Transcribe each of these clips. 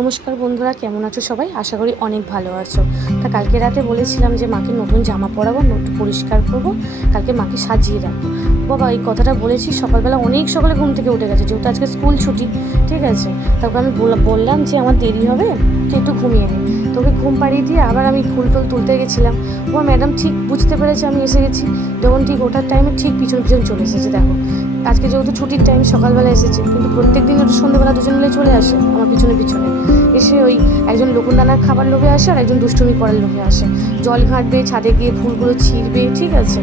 নমস্কার বন্ধুরা, কেমন আছো সবাই? আশা করি অনেক ভালো আছো। তা কালকে রাতে বলেছিলাম যে মাকে নতুন জামা পরাবো, একটু পরিষ্কার করবো, কালকে মাকে সাজিয়ে রাখবো। বাবা এই কথাটা বলেছি, সকালবেলা অনেক সকালে ঘুম থেকে উঠে গেছে, যেহেতু আজকে স্কুল ছুটি। ঠিক আছে, তারপর আমি বললাম যে আমার দেরি হবে, তুই একটু ঘুমিয়ে নে। তোকে ঘুম পাড়িয়ে দিয়ে আবার আমি ফুল টুল তুলতে গেছিলাম। ও ম্যাডাম ঠিক বুঝতে পেরেছে আমি এসে গেছি, যখন ঠিক ওঠার টাইমে ঠিক পিছন পিছন চলে এসেছে। দেখো আজকে যেহেতু ছুটির টাইম, সকালবেলা এসেছে, কিন্তু প্রত্যেক দিন ওটা সন্ধ্যেবেলা দুজন মিলে চলে আসে আমার পিছনে পিছনে। এসে ওই একজন লকুনদানার খাবার লোভে আসে আর একজন দুষ্টুমি করার লোভে আসে, জল ঘাঁটবে, ছাদে গিয়ে ফুলগুলো ছিঁড়বে। ঠিক আছে,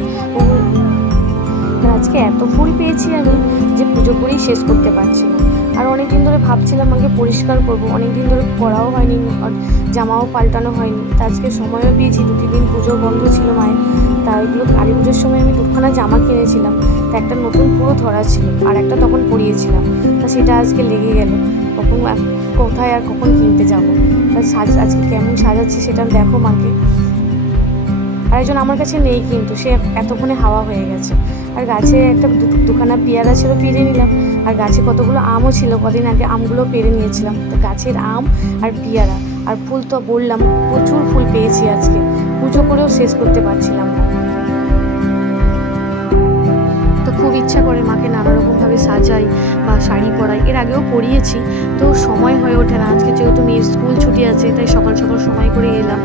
আজকে এত ফুল পেয়েছি আমি যে পুজো করেই শেষ করতে পারছি না। আর অনেক দিন ধরে ভাবছিলাম আমাকে পরিষ্কার করবো, অনেক দিন ধরে করাও হয়নি আর জামাও পাল্টানো হয়নি। তা আজকে সময়ও পেয়েছি, 2-3 দিন পুজো বন্ধ ছিল মায়ের। তা ওইগুলো কালী পুজোর সময় আমি 2খানা জামা কিনেছিলাম, তা একটা নতুন পুরো ধরা ছিল আর একটা তখন পরিয়েছিলাম। তা সেটা আজকে লেগে গেল, কখন কোথায় আর কখন কিনতে যাবো। তা আজকে কেমন সাজাচ্ছি সেটা দেখো মাকে। আরেকজন আমার কাছে নেই, কিন্তু সে এতক্ষণে হাওয়া হয়ে গেছে। আর গাছে একটা দুখানা পেয়ারা ছিল, পেরে নিলাম। আর গাছে কতগুলো আমও ছিল, কদিন আগে আমগুলো পেরে নিয়েছিলাম। তো গাছের আম আর পেয়ারা আর ফুল তো বললাম, প্রচুর ফুল পেয়েছি আজকে, পুজো করেও শেষ করতে পারছিলাম না। তো খুব ইচ্ছা করে মাকে নানা রকমভাবে সাজাই বা শাড়ি পরাই, এর আগেও পরিয়েছি, তো সময় হয়ে ওঠে না। আজকে যেহেতু মেয়ের স্কুল ছুটি আছে, তাই সকাল সকাল সময় করে এলাম।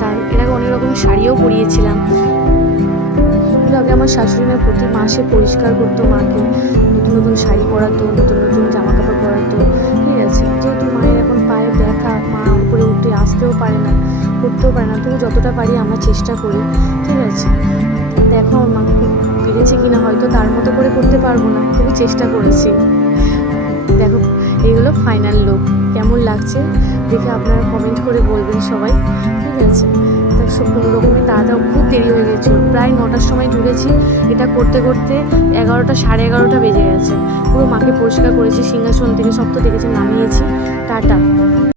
তাই এর আগে অনেক রকম শাড়িও পরিয়েছিলাম। আগে আমার শাশুড়ি মা প্রতি মাসে পরিষ্কার করতো মাকে, নতুন নতুন শাড়ি পরাতো, নতুন নতুন জামা কাপড় পরাতো। ঠিক আছে, যেহেতু মায়ের এখন পায়ে ব্যথা, মা উপরে উঠে আসতেও পারে না, করতেও পারে না, তবু যতটা পারি আমরা চেষ্টা করি। ঠিক আছে, দেখো আমার মা পেরেছে কিনা, হয়তো তার মতো করে করতে পারবো না, তবু চেষ্টা করেছি। দেখো এইগুলো ফাইনাল লুক, কেমন লাগছে দেখে আপনারা কমেন্ট করে বলবেন সবাই। ঠিক আছে, তা কোনো রকমের তাড়াতাড়ি খুব দেরি হয়ে গেছিলো, প্রায় 9টার সময় ঢুকেছি, এটা করতে করতে 11টা, সাড়ে 11টা বেজে গেছে। পুরো মাকে পরিষ্কার করেছি, সিংহাসন থেকে সব তো দেখেছি নামিয়েছি। টাটা।